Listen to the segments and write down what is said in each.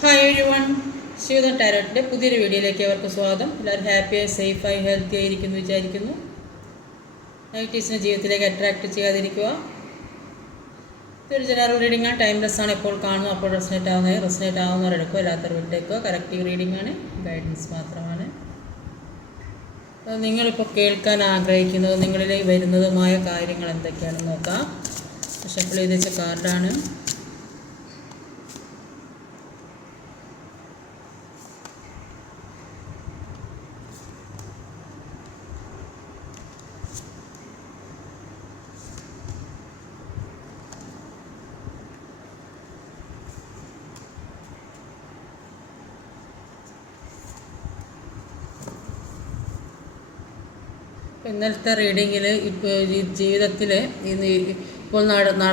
Hi every one, Sreedhan ടാരോട്ടിൻ്റെ പുതിയൊരു വീഡിയോയിലേക്ക് അവർക്ക് സ്വാഗതം. എല്ലാവരും ഹാപ്പിയായി സേഫായി ഹെൽത്തി ആയിരിക്കുന്നു വിചാരിക്കുന്നു. നെഗറ്റീവ്സിനെ ജീവിതത്തിലേക്ക് അട്രാക്റ്റ് ചെയ്യാതിരിക്കുക. ഇതൊരു ജനറൽ റീഡിംഗ് ആണ്. ടൈംലെസ് ആണ്. എപ്പോൾ കാണുന്നു അപ്പോൾ റെസനേറ്റ് ആവുന്നവരെടുക്കുക, എല്ലാത്തവർ വിട്ടേക്കുക. കറക്റ്റീവ് റീഡിംഗ് ആണ്, ഗൈഡൻസ് മാത്രമാണ്. നിങ്ങളിപ്പോൾ കേൾക്കാൻ ആഗ്രഹിക്കുന്നതും നിങ്ങളിലേക്ക് വരുന്നതുമായ കാര്യങ്ങൾ എന്തൊക്കെയാണെന്ന് നോക്കാം. ഷഫിൾ ചെയ്ത് വെച്ച കാർഡാണ്. ഇന്നലത്തെ റീഡിങ്ങിൽ ജീവിതത്തിൽ ഇപ്പോൾ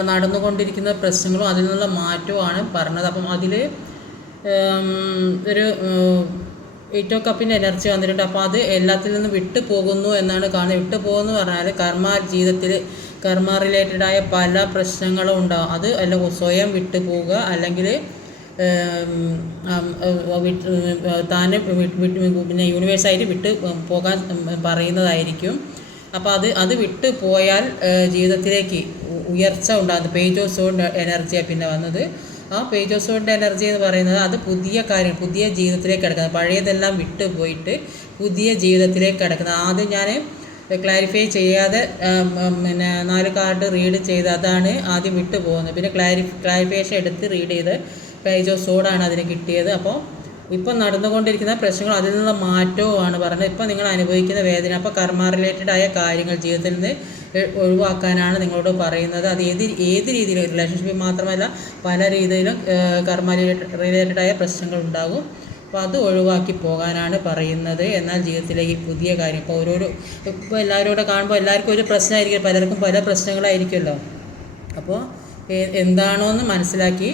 നടന്നുകൊണ്ടിരിക്കുന്ന പ്രശ്നങ്ങളും അതിൽ നിന്നുള്ള മാറ്റവുമാണ് പറഞ്ഞത്. അപ്പം അതിൽ ഒരു 8 ഓഫ് കപ്പിൻ്റെ എനർജി വന്നിട്ടുണ്ട്. അപ്പോൾ അത് എല്ലാത്തിൽ നിന്നും വിട്ടു പോകുന്നു എന്നാണ് കാണുന്നത്. വിട്ടു പോകുന്നു പറഞ്ഞാൽ ജീവിതത്തിൽ കർമ്മ റിലേറ്റഡായ പല പ്രശ്നങ്ങളും ഉണ്ടാകും. അത് അല്ല സ്വയം വിട്ടു പോവുക, അല്ലെങ്കിൽ താനെ പിന്നെ യൂണിവേഴ്സായിട്ട് വിട്ട് പോകാൻ പറയുന്നതായിരിക്കും. അപ്പോൾ അത് വിട്ട് പോയാൽ ജീവിതത്തിലേക്ക് ഉയർച്ച ഉണ്ടാകുന്നത്. പേജ് ഓഫ് സോഡ് എനർജിയാണ് പിന്നെ വന്നത്. ആ പേജ് ഓഫ് സോഡിൻ്റെ എനർജി എന്ന് പറയുന്നത് അത് പുതിയ കാര്യം, പുതിയ ജീവിതത്തിലേക്ക് കിടക്കുന്നത്. പഴയതെല്ലാം വിട്ട് പോയിട്ട് പുതിയ ജീവിതത്തിലേക്ക് കിടക്കുന്നത്. ആദ്യം ഞാൻ ക്ലാരിഫൈ ചെയ്യാതെ പിന്നെ 4 കാർഡ് റീഡ് ചെയ്ത് അതാണ് ആദ്യം വിട്ടു പോകുന്നത്. പിന്നെ ക്ലാരിഫിക്കേഷൻ എടുത്ത് റീഡ് ചെയ്ത് പേജ് ഓഫ് സോഡാണ് അതിന് കിട്ടിയത്. അപ്പോൾ ഇപ്പം നടന്നുകൊണ്ടിരിക്കുന്ന പ്രശ്നങ്ങൾ അതിൽ നിന്നുള്ള മാറ്റവുമാണ് പറഞ്ഞത്. ഇപ്പം നിങ്ങൾ അനുഭവിക്കുന്ന വേദന, അപ്പോൾ കർമ്മ റിലേറ്റഡായ കാര്യങ്ങൾ ജീവിതത്തിൽ നിന്ന് ഒഴിവാക്കാനാണ് നിങ്ങളോട് പറയുന്നത്. അത് ഏത് രീതിയിലും, റിലേഷൻഷിപ്പിൽ മാത്രമല്ല പല രീതിയിലും കർമ്മ റിലേറ്റഡായ പ്രശ്നങ്ങൾ ഉണ്ടാകും. അപ്പോൾ അത് ഒഴിവാക്കി പോകാനാണ് പറയുന്നത്. എന്നാൽ ജീവിതത്തിലേക്ക് പുതിയ കാര്യം, ഇപ്പോൾ എല്ലാവരും കൂടെ കാണുമ്പോൾ എല്ലാവർക്കും ഒരു പ്രശ്നമായിരിക്കും, പലർക്കും പല പ്രശ്നങ്ങളായിരിക്കുമല്ലോ. അപ്പോൾ എന്താണോ എന്ന് മനസ്സിലാക്കി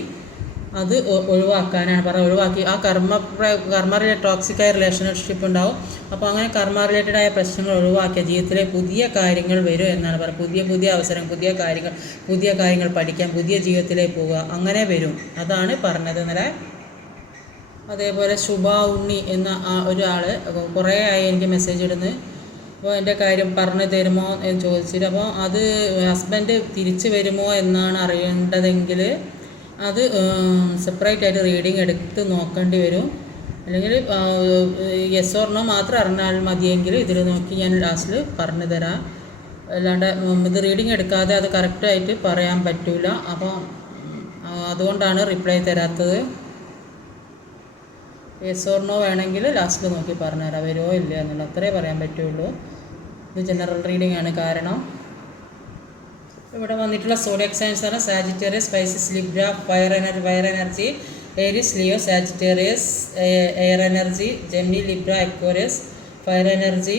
അത് ഒഴിവാക്കാനാണ് ഒഴിവാക്കി ആ കർമ്മ ടോക്സിക്കായ റിലേഷൻഷിപ്പ് ഉണ്ടാവും. അപ്പോൾ അങ്ങനെ കർമ്മ റിലേറ്റഡായ പ്രശ്നങ്ങൾ ഒഴിവാക്കിയ ജീവിതത്തിലെ പുതിയ കാര്യങ്ങൾ വരും എന്നാണ് പറയുന്നത്. പുതിയ അവസരം, പുതിയ കാര്യങ്ങൾ പഠിക്കാൻ, പുതിയ ജീവിതത്തിലേക്ക് പോവുക, അങ്ങനെ വരും. അതാണ് പറഞ്ഞത് ഇന്നലെ. അതേപോലെ ശുഭ ഉണ്ണി എന്ന ഒരാൾ കുറേ ആയി എനിക്ക് മെസ്സേജ് ഇടുന്നത്. അപ്പോൾ എൻ്റെ കാര്യം പറഞ്ഞു തരുമോ എന്ന് ചോദിച്ചിട്ട്, അപ്പോൾ അത് ഹസ്ബൻഡ് തിരിച്ചു വരുമോ എന്നാണ് അറിയേണ്ടതെങ്കിൽ അത് സെപ്പറേറ്റ് ആയിട്ട് റീഡിങ് എടുത്ത് നോക്കേണ്ടി വരും. അല്ലെങ്കിൽ യെസ് ഓർ നോ മാത്രം അറിഞ്ഞാൽ മതിയെങ്കിൽ ഇതിൽ നോക്കി ഞാൻ ലാസ്റ്റിൽ പറഞ്ഞു തരാം. അല്ലാണ്ട് ഇത് റീഡിങ് എടുക്കാതെ അത് കറക്റ്റായിട്ട് പറയാൻ പറ്റില്ല. അപ്പോൾ അതുകൊണ്ടാണ് റിപ്ലൈ തരാത്തത്. യെസ് ഓർ നോ വേണമെങ്കിൽ ലാസ്റ്റിൽ നോക്കി പറഞ്ഞുതരാം, വരുമോ ഇല്ല എന്നുള്ളത്, അത്രേ പറയാൻ പറ്റുള്ളൂ. ഇത് ജനറൽ റീഡിംഗ് ആണ്. കാരണം ഇവിടെ വന്നിട്ടുള്ള സോഡിയക് സൈൻസ് ആണ് Sagittarius, Pisces, Libra, fire energy, Aries, Leo, Sagittarius, air energy, Gemini, Libra, Aquarius, fire energy.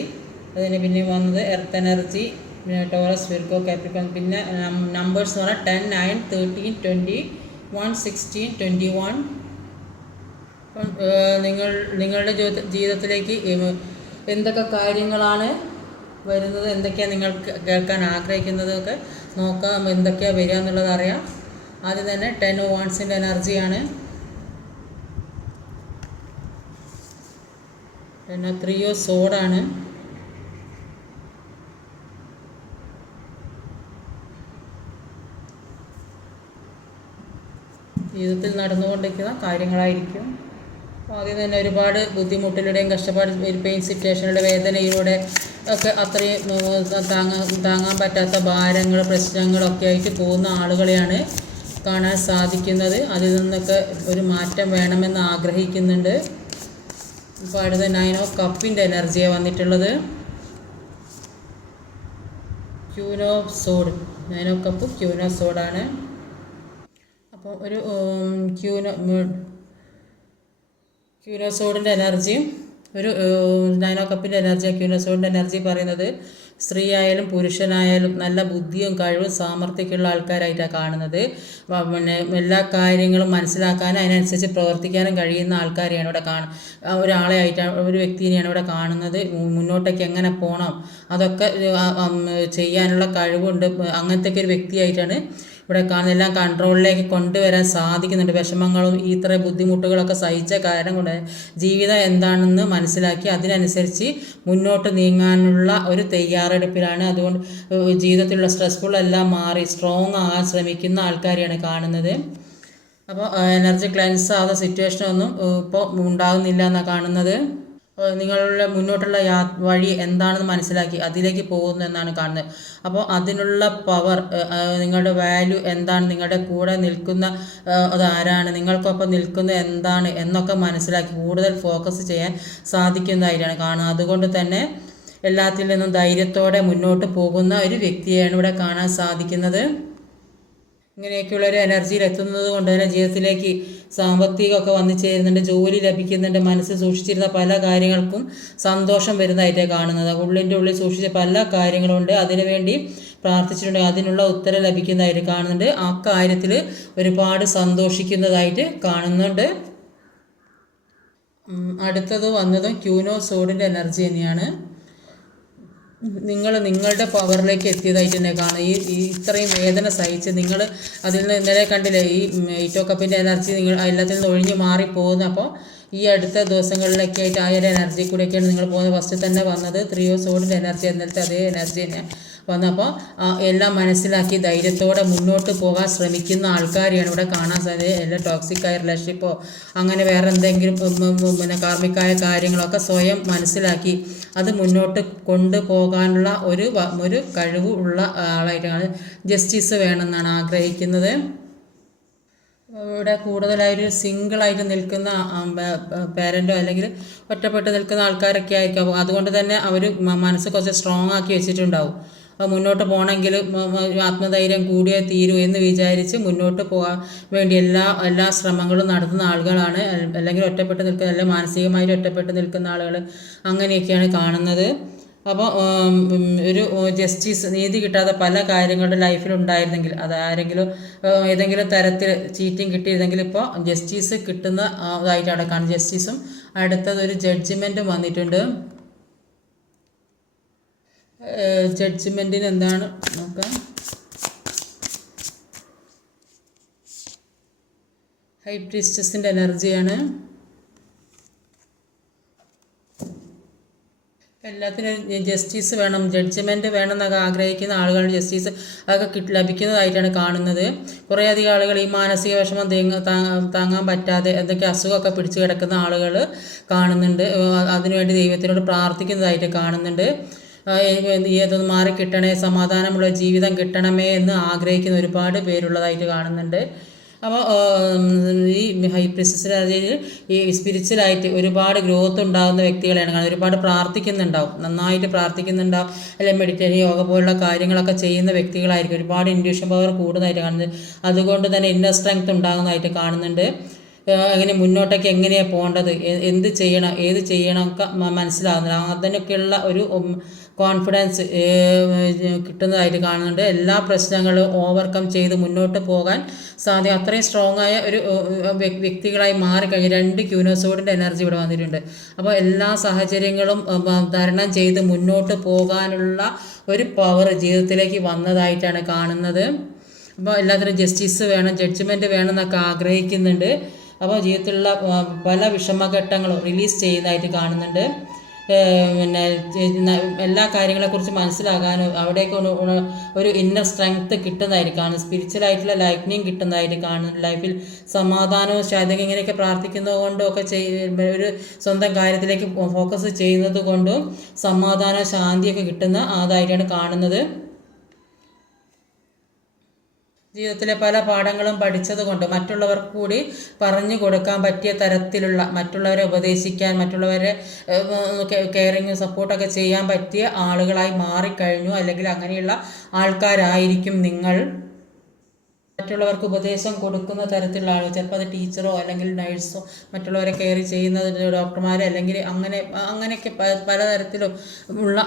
അതിന് പിന്നെ വന്നത് എർത്ത് എനർജി, പിന്നെ ടോറസ്, വിർഗോ, കാപ്രിക്കോൺ. പിന്നെ നമ്പേഴ്സ് എന്ന് പറഞ്ഞാൽ 10, 9, 13, 21, 16, 21. നിങ്ങളുടെ ജീവിതത്തിലേക്ക് എന്തൊക്കെ കാര്യങ്ങളാണ് വരുന്നത്, എന്തൊക്കെയാണ് നിങ്ങൾ കേൾക്കാൻ ആഗ്രഹിക്കുന്നതൊക്കെ നോക്കാം, എന്തൊക്കെയാണ് വരിക എന്നുള്ളത് അറിയാം. ആദ്യം തന്നെ 10 ഓഫ് വാൻഡ്സിൻ്റെ എനർജിയാണ്. 3 ഓഫ് സോഡാണ്. ജീവിതത്തിൽ നടന്നുകൊണ്ടിരിക്കുന്ന കാര്യങ്ങളായിരിക്കും. ആദ്യം തന്നെ ഒരുപാട് ബുദ്ധിമുട്ടിലൂടെയും ഒരു പെയിൻ സിറ്റുവേഷനിലൂടെ, വേദനയിലൂടെ ഒക്കെ അത്രയും താങ്ങാൻ പറ്റാത്ത ഭാരങ്ങൾ, പ്രശ്നങ്ങളൊക്കെ ആയിട്ട് പോകുന്ന ആളുകളെയാണ് കാണാൻ സാധിക്കുന്നത്. അതിൽ നിന്നൊക്കെ ഒരു മാറ്റം വേണമെന്ന് ആഗ്രഹിക്കുന്നുണ്ട്. ഇപ്പോൾ അടുത്ത 9 ഓഫ് കപ്പിൻ്റെ എനർജിയാണ് വന്നിട്ടുള്ളത്. Queen of sword, 9 of cup queen of സോഡാണ്. അപ്പോൾ ഒരു ക്യൂനോസോഡിൻ്റെ എനർജിയും ഒരു 9 ഓഫ് കപ്പിൻ്റെ എനർജിയാണ്. ക്യൂനോസോഡിൻ്റെ എനർജി പറയുന്നത് സ്ത്രീ ആയാലും പുരുഷനായാലും നല്ല ബുദ്ധിയും കഴിവും സാമർഥ്യമൊക്കെയുള്ള ആൾക്കാരായിട്ടാണ് കാണുന്നത്. പിന്നെ എല്ലാ കാര്യങ്ങളും മനസ്സിലാക്കാനും അതിനനുസരിച്ച് പ്രവർത്തിക്കാനും കഴിയുന്ന ആൾക്കാരെയാണ് ഇവിടെ ഒരു വ്യക്തിനെയാണ് ഇവിടെ കാണുന്നത്. മുന്നോട്ടേക്ക് എങ്ങനെ പോകണം അതൊക്കെ ചെയ്യാനുള്ള കഴിവുണ്ട്. അങ്ങനത്തെ ഒരു വ്യക്തിയായിട്ടാണ് ഇവിടെ കാണുന്ന എല്ലാം കൺട്രോളിലേക്ക് കൊണ്ടുവരാൻ സാധിക്കുന്നുണ്ട്. വിഷമങ്ങളും ഇത്ര ബുദ്ധിമുട്ടുകളൊക്കെ സഹിച്ച കാരണം കൊണ്ട് ജീവിതം എന്താണെന്ന് മനസ്സിലാക്കി അതിനനുസരിച്ച് മുന്നോട്ട് നീങ്ങാനുള്ള ഒരു തയ്യാറെടുപ്പിലാണ്. അതുകൊണ്ട് ജീവിതത്തിലുള്ള സ്ട്രെസ്ഫുൾ എല്ലാം മാറി സ്ട്രോങ് ആകാൻ ശ്രമിക്കുന്ന ആൾക്കാരെയാണ് കാണുന്നത്. അപ്പോൾ എനർജി ക്ലെൻസ് ആവുന്ന സിറ്റുവേഷനൊന്നും ഇപ്പോൾ ഉണ്ടാകുന്നില്ല എന്നാണ് കാണുന്നത്. നിങ്ങളുടെ മുന്നോട്ടുള്ള വഴി എന്താണെന്ന് മനസ്സിലാക്കി അതിലേക്ക് പോകുന്നു എന്നാണ് കാണുന്നത്. അപ്പോൾ അതിനുള്ള പവർ, നിങ്ങളുടെ വാല്യൂ എന്താണ്, നിങ്ങളുടെ കൂടെ നിൽക്കുന്ന അതാരാണ്, നിങ്ങൾക്കൊപ്പം നിൽക്കുന്നത് എന്താണ് എന്നൊക്കെ മനസ്സിലാക്കി കൂടുതൽ ഫോക്കസ് ചെയ്യാൻ സാധിക്കുന്നതായിട്ടാണ് കാണുന്നത്. അതുകൊണ്ട് തന്നെ എല്ലാത്തിൽ നിന്നും ധൈര്യത്തോടെ മുന്നോട്ട് പോകുന്ന ഒരു വ്യക്തിയെയാണ് ഇവിടെ കാണാൻ സാധിക്കുന്നത്. ഇങ്ങനെയൊക്കെയുള്ളൊരു എനർജിയിൽ എത്തുന്നത് കൊണ്ട് തന്നെ ജീവിതത്തിലേക്ക് സാമ്പത്തികമൊക്കെ വന്നു ചേരുന്നുണ്ട്, ജോലി ലഭിക്കുന്നുണ്ട്, മനസ്സിൽ സൂക്ഷിച്ചിരുന്ന പല കാര്യങ്ങൾക്കും സന്തോഷം വരുന്നതായിട്ടാണ് കാണുന്നത്. ഉള്ളിൻ്റെ ഉള്ളിൽ സൂക്ഷിച്ച പല കാര്യങ്ങളുണ്ട്, അതിനുവേണ്ടി പ്രാർത്ഥിച്ചിട്ടുണ്ടെങ്കിൽ അതിനുള്ള ഉത്തരം ലഭിക്കുന്നതായിട്ട് കാണുന്നുണ്ട്. ആ കാര്യത്തിൽ ഒരുപാട് സന്തോഷിക്കുന്നതായിട്ട് കാണുന്നുണ്ട്. അടുത്തത് വന്നതും ക്യൂൻ ഓഫ് സോർഡിൻ്റെ എനർജി തന്നെയാണ്. നിങ്ങളുടെ പവറിലേക്ക് എത്തിയതായിട്ട് തന്നെ കാണാം. ഈ ഇത്രയും വേദന സഹിച്ച് നിങ്ങൾ അതിൽ നിന്ന് ഇന്നലെ കണ്ടില്ലേ, ഈ എയ്റ്റ് ഓഫ് കപ്പിൻ്റെ എനർജി നിങ്ങൾ എല്ലാത്തിൽ നിന്ന് ഒഴിഞ്ഞു മാറിപ്പോകുന്നു. അപ്പോൾ ഈ അടുത്ത ദിവസങ്ങളിലൊക്കെ ആയിട്ട് ആ ഒരു എനർജി കൂടെയൊക്കെയാണ് നിങ്ങൾ പോകുന്നത്. ഫസ്റ്റ് തന്നെ വന്നത് ത്രീ ഓഫ് സോർഡിൻ്റെ എനർജി, എന്നിട്ട് അതേ എനർജി തന്നെ വന്നപ്പോൾ എല്ലാം മനസ്സിലാക്കി ധൈര്യത്തോടെ മുന്നോട്ട് പോകാൻ ശ്രമിക്കുന്ന ആൾക്കാരെയാണ് ഇവിടെ കാണാൻ സാധിച്ചത്. എല്ലാം ടോക്സിക്കായ റിലേഷൻഷിപ്പോ അങ്ങനെ വേറെ എന്തെങ്കിലും കാർമികമായ കാര്യങ്ങളൊക്കെ സ്വയം മനസ്സിലാക്കി അത് മുന്നോട്ട് കൊണ്ടുപോകാനുള്ള ഒരു കഴിവ് ഉള്ള ആളായിട്ടാണ്. ജസ്റ്റിസ് വേണമെന്നാണ് ആഗ്രഹിക്കുന്നത്. ഇവിടെ കൂടുതലായൊരു സിംഗിളായിട്ട് നിൽക്കുന്ന പേരൻറ്റോ അല്ലെങ്കിൽ ഒറ്റപ്പെട്ട് നിൽക്കുന്ന ആൾക്കാരൊക്കെ ആയിരിക്കും. അപ്പോൾ അതുകൊണ്ട് തന്നെ അവർ മനസ്സ് കുറച്ച് സ്ട്രോങ് ആക്കി വെച്ചിട്ടുണ്ടാവും. മുന്നോട്ട് പോകണമെങ്കിൽ ആത്മധൈര്യം കൂടിയേ തീരൂ എന്ന് വിചാരിച്ച് മുന്നോട്ട് പോകാൻ വേണ്ടി എല്ലാ ശ്രമങ്ങളും നടത്തുന്ന ആളുകളാണ്. അല്ലെങ്കിൽ ഒറ്റപ്പെട്ട് നിൽക്കുന്ന, അല്ലെങ്കിൽ മാനസികമായിട്ട് ഒറ്റപ്പെട്ട് നിൽക്കുന്ന ആളുകൾ അങ്ങനെയൊക്കെയാണ് കാണുന്നത്. അപ്പോൾ ഒരു ജസ്റ്റിസ്, നീതി കിട്ടാതെ പല കാര്യങ്ങളുടെ ലൈഫിൽ ഉണ്ടായിരുന്നെങ്കിൽ, അത് ആരെങ്കിലും ഏതെങ്കിലും തരത്തിൽ ചീറ്റിംഗ് കിട്ടിയിരുന്നെങ്കിൽ ഇപ്പോൾ ജസ്റ്റിസ് കിട്ടുന്ന ഇതായിട്ടാണ് കാണുന്നത്. ജസ്റ്റിസും അടുത്തതൊരു ജഡ്ജിമെൻറ്റും വന്നിട്ടുണ്ട്. ജഡ്ജ്മെൻറ്റിന് എന്താണ് നോക്കാം. ഹൈ പ്രീസ്റ്റസിൻ്റെ എനർജിയാണ്. എല്ലാത്തിനും ജസ്റ്റിസ് വേണം, ജഡ്ജ്മെൻറ്റ് വേണം എന്നൊക്കെ ആഗ്രഹിക്കുന്ന ആളുകൾ ജസ്റ്റിസ് അതൊക്കെ ലഭിക്കുന്നതായിട്ടാണ് കാണുന്നത്. കുറേയധികം ആളുകൾ ഈ മാനസിക വിഷമം താങ്ങാൻ പറ്റാതെ എന്തൊക്കെ അസുഖമൊക്കെ പിടിച്ചു കിടക്കുന്ന ആളുകൾ കാണുന്നുണ്ട്. അതിനുവേണ്ടി ദൈവത്തിനോട് പ്രാർത്ഥിക്കുന്നതായിട്ട് കാണുന്നുണ്ട്. ഏതൊന്ന് മാറിക്കിട്ടണേ, സമാധാനമുള്ള ജീവിതം കിട്ടണമേ എന്ന് ആഗ്രഹിക്കുന്ന ഒരുപാട് പേരുള്ളതായിട്ട് കാണുന്നുണ്ട്. അപ്പോൾ ഈ ഹൈ പ്രീസ്റ്റസിൽ ഈ സ്പിരിച്വലായിട്ട് ഒരുപാട് ഗ്രോത്ത് ഉണ്ടാകുന്ന വ്യക്തികളെയാണ് കാണുന്നത്. ഒരുപാട് പ്രാർത്ഥിക്കുന്നുണ്ടാവും, നന്നായിട്ട് പ്രാർത്ഥിക്കുന്നുണ്ടാവും, അല്ലെങ്കിൽ മെഡിറ്റേഷൻ, യോഗ പോലുള്ള കാര്യങ്ങളൊക്കെ ചെയ്യുന്ന വ്യക്തികളായിരിക്കും. ഒരുപാട് ഇൻഡ്യൂഷൻ പവർ കൂടുന്നതായിട്ട് കാണുന്നത്. അതുകൊണ്ട് തന്നെ ഇന്നർ സ്ട്രെങ്ത് ഉണ്ടാകുന്നതായിട്ട് കാണുന്നുണ്ട്. എങ്ങനെ മുന്നോട്ടേക്ക് എങ്ങനെയാണ് പോകേണ്ടത്, എന്ത് ചെയ്യണം, ഏത് ചെയ്യണം ഒക്കെ മനസ്സിലാകുന്നില്ല. അതിനൊക്കെയുള്ള ഒരു കോൺഫിഡൻസ് കിട്ടുന്നതായിട്ട് കാണുന്നുണ്ട്. എല്ലാ പ്രശ്നങ്ങളും ഓവർകം ചെയ്ത് മുന്നോട്ട് പോകാൻ സാധ്യത അത്രയും സ്ട്രോങ് ആയ ഒരു വ്യക്തികളായി മാറിക്കഴിഞ്ഞു. 2 ക്യൂൻ ഓഫ് സോർഡിൻ്റെ എനർജി ഇവിടെ വന്നിട്ടുണ്ട്. അപ്പോൾ എല്ലാ സാഹചര്യങ്ങളും തരണം ചെയ്ത് മുന്നോട്ട് പോകാനുള്ള ഒരു പവർ ജീവിതത്തിലേക്ക് വന്നതായിട്ടാണ് കാണുന്നത്. അപ്പോൾ എല്ലാത്തിനും ജസ്റ്റിസ് വേണം, ജഡ്ജ്മെൻറ്റ് വേണം എന്നൊക്കെ ആഗ്രഹിക്കുന്നുണ്ട്. അപ്പോൾ ജീവിതത്തിലുള്ള പല വിഷമഘട്ടങ്ങളും റിലീസ് ചെയ്യുന്നതായിട്ട് കാണുന്നുണ്ട്. പിന്നെ എല്ലാ കാര്യങ്ങളെക്കുറിച്ച് മനസ്സിലാകാനും അവിടേക്ക് ഒരു ഇന്നർ സ്ട്രെങ്ത്ത് കിട്ടുന്നതായിട്ട് കാണുന്നു. സ്പിരിച്വലായിട്ടുള്ള ലൈറ്റ്നിങ് കിട്ടുന്നതായിട്ട് കാണുന്നു. ലൈഫിൽ സമാധാനവും ശാന്തിയും ഇങ്ങനെയൊക്കെ പ്രാർത്ഥിക്കുന്നത് കൊണ്ടും ഒക്കെ ഒരു സ്വന്തം കാര്യത്തിലേക്ക് ഫോക്കസ് ചെയ്യുന്നത് കൊണ്ടും സമാധാനവും ശാന്തിയൊക്കെ കിട്ടുന്ന അതായിട്ടാണ് കാണുന്നത്. ജീവിതത്തിലെ പല പാഠങ്ങളും പഠിച്ചത് കൊണ്ട് മറ്റുള്ളവർക്ക് കൂടി പറഞ്ഞു കൊടുക്കാൻ പറ്റിയ തരത്തിലുള്ള, മറ്റുള്ളവരെ ഉപദേശിക്കാൻ, മറ്റുള്ളവരെ കെയറിങ് സപ്പോർട്ടൊക്കെ ചെയ്യാൻ പറ്റിയ ആളുകളായി മാറിക്കഴിഞ്ഞു. അല്ലെങ്കിൽ അങ്ങനെയുള്ള ആൾക്കാരായിരിക്കും നിങ്ങൾ. മറ്റുള്ളവർക്ക് ഉപദേശം കൊടുക്കുന്ന തരത്തിലുള്ള ആളുകൾ, ചിലപ്പോൾ അത് ടീച്ചറോ അല്ലെങ്കിൽ നഴ്സോ, മറ്റുള്ളവരെ കെയർ ചെയ്യുന്നത് ഡോക്ടർമാരോ, അല്ലെങ്കിൽ അങ്ങനെയൊക്കെ പലതരത്തിലും ഉള്ള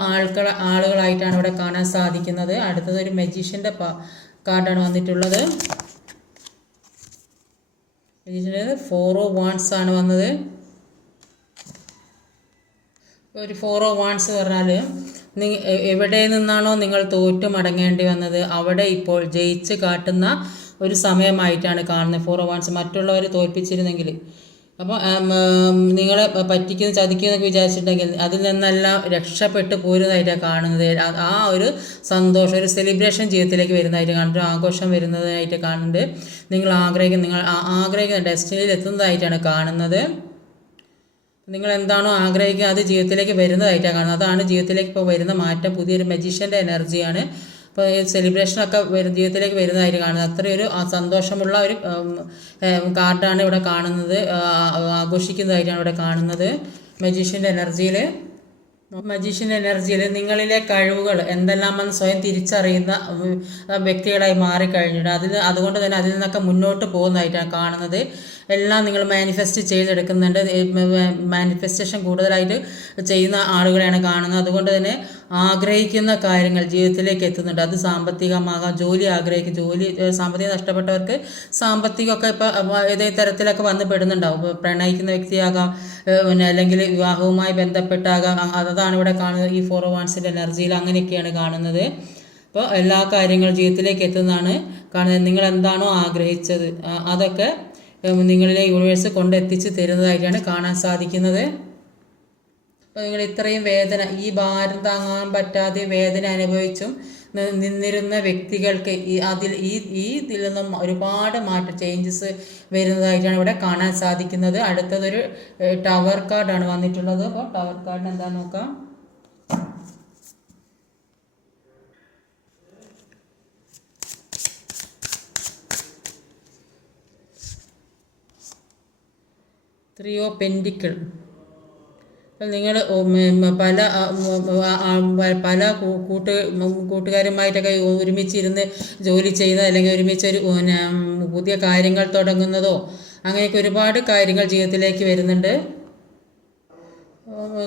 ആളുകളായിട്ടാണ് ഇവിടെ കാണാൻ സാധിക്കുന്നത്. അടുത്തത് ഒരു മജീഷ്യൻ്റെ കാർഡാണ് വന്നിട്ടുള്ളത്. 4 ഓഫ് വാണ്ട്സ് ആണ് വന്നത്. ഒരു 4 ഓഫ് വാണ്ട്സ് പറഞ്ഞാൽ എവിടെ നിന്നാണോ നിങ്ങൾ തോറ്റു മടങ്ങേണ്ടി വന്നത് അവിടെ ഇപ്പോൾ ജയിച്ച് കാട്ടുന്ന ഒരു സമയമായിട്ടാണ് കാണുന്നത്. 4 of Wands മറ്റുള്ളവർ തോൽപ്പിച്ചിരുന്നെങ്കിൽ, അപ്പോൾ നിങ്ങളെ പറ്റിക്കുന്ന ചതിക്കുന്നൊക്കെ വിചാരിച്ചിട്ടുണ്ടെങ്കിൽ അതിൽ നിന്നെല്ലാം രക്ഷപ്പെട്ട് പോരുന്നതായിട്ടാണ് കാണുന്നത്. ആ ഒരു സന്തോഷം, ഒരു സെലിബ്രേഷൻ ജീവിതത്തിലേക്ക് വരുന്നതായിട്ട് കാണുന്നുണ്ട്, ഒരു ആഘോഷം വരുന്നതായിട്ട് കാണുന്നുണ്ട്. നിങ്ങൾ ആഗ്രഹിക്കുന്ന ഡെസ്റ്റിനിയിൽ എത്തുന്നതായിട്ടാണ് കാണുന്നത്. നിങ്ങൾ എന്താണോ ആഗ്രഹിക്കുക അത് ജീവിതത്തിലേക്ക് വരുന്നതായിട്ടാണ് കാണുന്നത്. അതാണ് ജീവിതത്തിലേക്ക് ഇപ്പോൾ വരുന്ന മാറ്റം. പുതിയൊരു മജീഷ്യൻ്റെ എനർജിയാണ് ഇപ്പോൾ സെലിബ്രേഷനൊക്കെ ജീവിതത്തിലേക്ക് വരുന്നതായിട്ട് കാണുന്നത്. അത്രയൊരു സന്തോഷമുള്ള ഒരു കാർഡാണ് ഇവിടെ കാണുന്നത്. ആഘോഷിക്കുന്നതായിട്ടാണ് ഇവിടെ കാണുന്നത്. മജീഷ്യൻ്റെ എനർജിയിൽ നിങ്ങളിലെ കഴിവുകൾ എന്തെല്ലാമെന്ന് സ്വയം തിരിച്ചറിയുന്ന വ്യക്തികളായി മാറിക്കഴിഞ്ഞിട്ട് അതുകൊണ്ട് തന്നെ അതിൽ നിന്നൊക്കെ മുന്നോട്ട് പോകുന്നതായിട്ടാണ് കാണുന്നത്. എല്ലാം നിങ്ങൾ മാനിഫെസ്റ്റ് ചെയ്തെടുക്കുന്നുണ്ട്. മാനിഫെസ്റ്റേഷൻ കൂടുതലായിട്ട് ചെയ്യുന്ന ആളുകളെയാണ് കാണുന്നത്. അതുകൊണ്ട് തന്നെ ആഗ്രഹിക്കുന്ന കാര്യങ്ങൾ ജീവിതത്തിലേക്ക് എത്തുന്നുണ്ട്. അത് സാമ്പത്തികമാകാം, ജോലി സാമ്പത്തികം നഷ്ടപ്പെട്ടവർക്ക് സാമ്പത്തികമൊക്കെ ഇപ്പോൾ ഏതേ തരത്തിലൊക്കെ വന്ന് പെടുന്നുണ്ടാവും. പ്രണയിക്കുന്ന വ്യക്തിയാകാം, അല്ലെങ്കിൽ വിവാഹവുമായി ബന്ധപ്പെട്ടാകാം. അതാണ് ഇവിടെ കാണുന്നത്. ഈ 4 of Wandsൻ്റെ എനർജിയിൽ അങ്ങനെയൊക്കെയാണ് കാണുന്നത്. അപ്പോൾ എല്ലാ കാര്യങ്ങളും ജീവിതത്തിലേക്ക് എത്തുന്നതാണ് കാണുന്നത്. നിങ്ങൾ എന്താണോ ആഗ്രഹിച്ചത് അതൊക്കെ നിങ്ങളിലെ യൂണിവേഴ്സ് കൊണ്ടെത്തിച്ച് തരുന്നതായിട്ടാണ് കാണാൻ സാധിക്കുന്നത്. അപ്പോൾ നിങ്ങൾ ഇത്രയും വേദന, ഈ ഭാരം താങ്ങാൻ പറ്റാതെ വേദന അനുഭവിച്ചും നിന്നിരുന്ന വ്യക്തികൾക്ക് ഇതിൽ നിന്നും ഒരുപാട് ചേഞ്ചസ് വരുന്നതായിട്ടാണ് ഇവിടെ കാണാൻ സാധിക്കുന്നത്. അടുത്തതൊരു ടവർ കാർഡാണ് വന്നിട്ടുള്ളത്. അപ്പോൾ ടവർ കാർഡിന് എന്താണെന്ന് നോക്കാം. Three of Pentacles. നിങ്ങൾ പല കൂട്ടുകാരുമായിട്ടൊക്കെ ഒരുമിച്ചിരുന്ന് ജോലി ചെയ്യുന്നത്, അല്ലെങ്കിൽ ഒരുമിച്ചൊരു പുതിയ കാര്യങ്ങൾ തുടങ്ങുന്നതോ അങ്ങനെയൊക്കെ ഒരുപാട് കാര്യങ്ങൾ ജീവിതത്തിലേക്ക് വരുന്നുണ്ട്.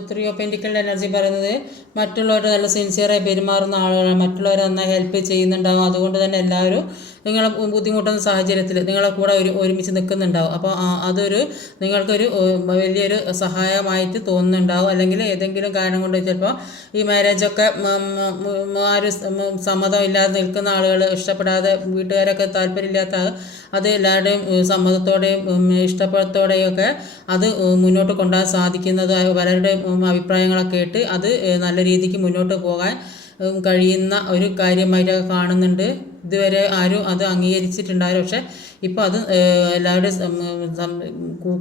3 of Pentacles എനർജി പറയുന്നത് മറ്റുള്ളവരുടെ നല്ല സിൻസിയറായി പെരുമാറുന്ന ആളുകളാണ്. മറ്റുള്ളവരെ നന്നായി ഹെൽപ്പ് ചെയ്യുന്നുണ്ടാവും. അതുകൊണ്ട് തന്നെ എല്ലാവരും നിങ്ങളെ ബുദ്ധിമുട്ടുന്ന സാഹചര്യത്തിൽ നിങ്ങളെ കൂടെ ഒരുമിച്ച് നിൽക്കുന്നുണ്ടാവും. അപ്പോൾ അതൊരു നിങ്ങൾക്കൊരു വലിയൊരു സഹായമായിട്ട് തോന്നുന്നുണ്ടാവും. അല്ലെങ്കിൽ ഏതെങ്കിലും കാരണം കൊണ്ട് ചിലപ്പോൾ ഈ മാരേജൊക്കെ ആരും സമ്മതം ഇല്ലാതെ നിൽക്കുന്ന ആളുകൾ, ഇഷ്ടപ്പെടാതെ വീട്ടുകാരൊക്കെ താല്പര്യമില്ലാത്ത അത് എല്ലാവരുടെയും സമ്മതത്തോടെയും ഇഷ്ടത്തോടെയും ഒക്കെ അത് മുന്നോട്ട് കൊണ്ടുപോകാൻ സാധിക്കുന്നത്, പലരുടെയും അഭിപ്രായങ്ങളൊക്കെ കേട്ട് അത് നല്ല രീതിക്ക് മുന്നോട്ട് പോകാൻ കഴിയുന്ന ഒരു കാര്യമായിട്ടൊക്കെ കാണുന്നുണ്ട്. ഇതുവരെ ആരും അത് അംഗീകരിച്ചിട്ടുണ്ടാവില്ല. പക്ഷേ ഇപ്പോൾ അത് എല്ലാവരുടെയും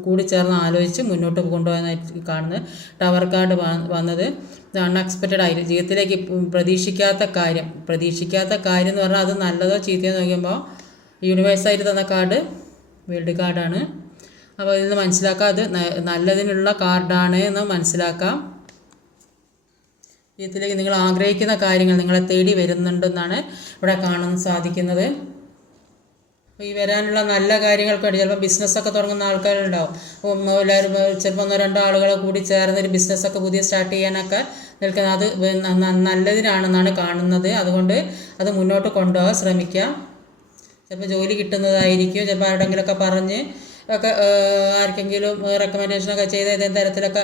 കൂടി ചേർന്ന് ആലോചിച്ച് മുന്നോട്ട് കൊണ്ടുപോകാനായിട്ട് കാണുന്നത്. ടവർ കാർഡ് വന്നത് അൺഎക്സ്പെക്റ്റഡ് ആയിട്ട് ജീവിതത്തിലേക്ക് പ്രതീക്ഷിക്കാത്ത കാര്യം എന്ന് പറഞ്ഞാൽ അത് നല്ലതോ ചീത്തയോ നോക്കുമ്പോൾ യൂണിവേഴ്സായിട്ട് തന്ന കാർഡ് വേൾഡ് കാർഡാണ്. അപ്പോൾ ഇതിൽ നിന്ന് മനസ്സിലാക്കാം അത് നല്ലതിനുള്ള കാർഡാണ് എന്ന് മനസ്സിലാക്കാം. ജീവിതത്തിലേക്ക് നിങ്ങൾ ആഗ്രഹിക്കുന്ന കാര്യങ്ങൾ നിങ്ങളെ തേടി വരുന്നുണ്ടെന്നാണ് ഇവിടെ കാണാൻ സാധിക്കുന്നത്. അപ്പോൾ ഈ വരാനുള്ള നല്ല കാര്യങ്ങൾക്ക് വേണ്ടി ചിലപ്പോൾ ബിസിനസ്സൊക്കെ തുടങ്ങുന്ന ആൾക്കാരുണ്ടാവും. എല്ലാവരും ചിലപ്പോൾ 1-2 ആളുകൾ കൂടി ചേർന്നൊരു ബിസിനസ്സൊക്കെ പുതിയ സ്റ്റാർട്ട് ചെയ്യാനൊക്കെ നിൽക്കുന്നത് അത് നല്ലതിനാണെന്നാണ് കാണുന്നത്. അതുകൊണ്ട് അത് മുന്നോട്ട് കൊണ്ടുപോകാൻ ശ്രമിക്കാം. ചിലപ്പോൾ ജോലി കിട്ടുന്നതായിരിക്കും. ചിലപ്പോൾ ആരുടെങ്കിലുമൊക്കെ പറഞ്ഞ് ഒക്കെ ആർക്കെങ്കിലും റെക്കമെൻഡേഷനൊക്കെ ചെയ്ത് ഏതെങ്കിലും തരത്തിലൊക്കെ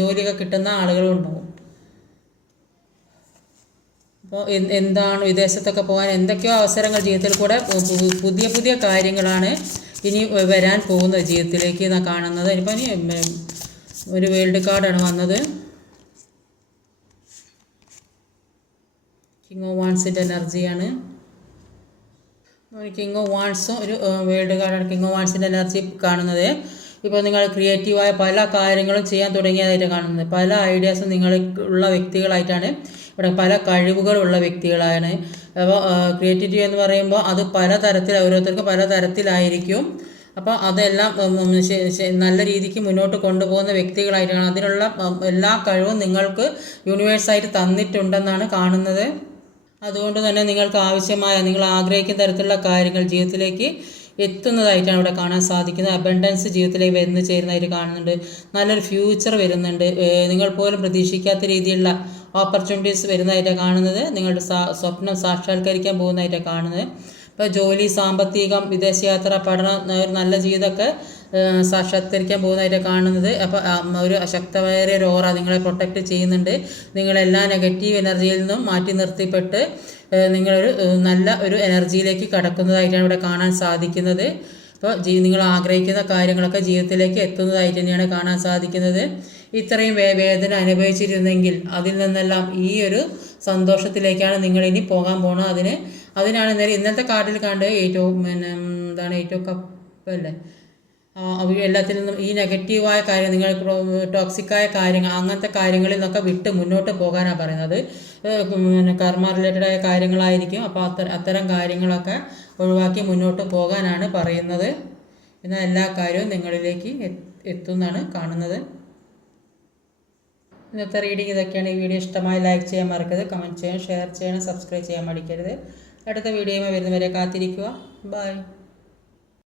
ജോലിയൊക്കെ കിട്ടുന്ന ആളുകളും ഉണ്ടാവും. അപ്പോൾ എന്താണ് വിദേശത്തൊക്കെ പോകാൻ എന്തൊക്കെയോ അവസരങ്ങൾ ജീവിതത്തിൽ കൂടെ പുതിയ കാര്യങ്ങളാണ് ഇനി വരാൻ പോകുന്നത് ജീവിതത്തിലേക്ക് എന്നാണ് കാണുന്നത്. ഇനിയിപ്പോൾ ഒരു വേൾഡ് കാർഡാണ് വന്നത്. കിങ് ഓഫ് വാൻസിൻ്റെ എനർജിയാണ്. കിങ് ഓഫ് വാൻസും ഒരു വേൾഡ് കാർഡാണ്. കിങ് ഓഫ് വാൻസിൻ്റെ എനർജി കാണുന്നത് ഇപ്പോൾ നിങ്ങൾ ക്രിയേറ്റീവായ പല കാര്യങ്ങളും ചെയ്യാൻ തുടങ്ങിയതായിട്ട് കാണുന്നത്. പല ഐഡിയാസും നിങ്ങളുള്ള വ്യക്തികളായിട്ടാണ് ഇവിടെ, പല കഴിവുകളുള്ള വ്യക്തികളാണ്. അപ്പോൾ ക്രിയേറ്റിവിറ്റി എന്ന് പറയുമ്പോൾ അത് ഓരോരുത്തർക്കും പല തരത്തിലായിരിക്കും. അപ്പോൾ അതെല്ലാം നല്ല രീതിക്ക് മുന്നോട്ട് കൊണ്ടുപോകുന്ന വ്യക്തികളായിട്ടാണ്. അതിനുള്ള എല്ലാ കഴിവും നിങ്ങൾക്ക് യൂണിവേഴ്സായിട്ട് തന്നിട്ടുണ്ടെന്നാണ് കാണുന്നത്. അതുകൊണ്ട് തന്നെ നിങ്ങൾക്ക് ആവശ്യമായ നിങ്ങൾ ആഗ്രഹിക്കുന്ന തരത്തിലുള്ള കാര്യങ്ങൾ ജീവിതത്തിലേക്ക് എത്തുന്നതായിട്ടാണ് ഇവിടെ കാണാൻ സാധിക്കുന്നത്. അബണ്ടൻസ് ജീവിതത്തിലേക്ക് വന്നു ചേരുന്നതായിട്ട് കാണുന്നുണ്ട്. നല്ലൊരു ഫ്യൂച്ചർ വരുന്നുണ്ട്. നിങ്ങൾ പോലും പ്രതീക്ഷിക്കാത്ത രീതിയിലുള്ള ഓപ്പർച്യൂണിറ്റീസ് വരുന്നതായിട്ടാണ് കാണുന്നത്. നിങ്ങളുടെ സ്വപ്നം സാക്ഷാത്കരിക്കാൻ പോകുന്നതായിട്ടാണ് കാണുന്നത്. ഇപ്പോൾ ജോലി, സാമ്പത്തികം, വിദേശയാത്ര, പഠനം, ഒരു നല്ല ജീവിതമൊക്കെ സാക്ഷാത്കരിക്കാൻ പോകുന്നതായിട്ട് കാണുന്നത്. അപ്പോൾ ഒരു ശക്തമായ ഒരു ഓറ നിങ്ങളെ പ്രൊട്ടക്റ്റ് ചെയ്യുന്നുണ്ട്. നിങ്ങളെല്ലാ നെഗറ്റീവ് എനർജിയിൽ നിന്നും മാറ്റി നിർത്തിപ്പെട്ട് നിങ്ങളൊരു നല്ല ഒരു എനർജിയിലേക്ക് കടക്കുന്നതായിട്ടാണ് ഇവിടെ കാണാൻ സാധിക്കുന്നത്. അപ്പോൾ നിങ്ങൾ ആഗ്രഹിക്കുന്ന കാര്യങ്ങളൊക്കെ ജീവിതത്തിലേക്ക് എത്തുന്നതായിട്ട് തന്നെയാണ് കാണാൻ സാധിക്കുന്നത്. ഇത്രയും വേദന അനുഭവിച്ചിരുന്നെങ്കിൽ അതിൽ നിന്നെല്ലാം ഈ ഒരു സന്തോഷത്തിലേക്കാണ് നിങ്ങളിനി പോകാൻ പോകുന്നത്. അതിനാണ് ഇന്നത്തെ കാർഡിൽ കണ്ട് ഏറ്റവും ഏറ്റവും കപ്പല്ലേ എല്ലാത്തിൽ നിന്നും ഈ നെഗറ്റീവായ കാര്യം, നിങ്ങൾ ടോക്സിക്കായ കാര്യങ്ങൾ, അങ്ങനത്തെ കാര്യങ്ങളിൽ നിന്നൊക്കെ വിട്ട് മുന്നോട്ട് പോകാനാണ് പറയുന്നത്. കർമ്മ റിലേറ്റഡായ കാര്യങ്ങളായിരിക്കും. അപ്പോൾ അത്തരം കാര്യങ്ങളൊക്കെ ഒഴിവാക്കി മുന്നോട്ട് പോകാനാണ് പറയുന്നത്. എന്നാൽ എല്ലാ കാര്യവും നിങ്ങളിലേക്ക് എത്തുമെന്നാണ് കാണുന്നത്. ഇന്നത്തെ റീഡിങ് ഇതൊക്കെയാണ്. ഈ വീഡിയോ ഇഷ്ടമായി ലൈക്ക് ചെയ്യാൻ മറക്കരുത്, കമൻറ്റ് ചെയ്യാൻ, ഷെയർ ചെയ്യണം, സബ്സ്ക്രൈബ് ചെയ്യാൻ മടിക്കരുത്. അടുത്ത വീഡിയോയുമായി വരുന്നവരെ കാത്തിരിക്കുക. ബൈ.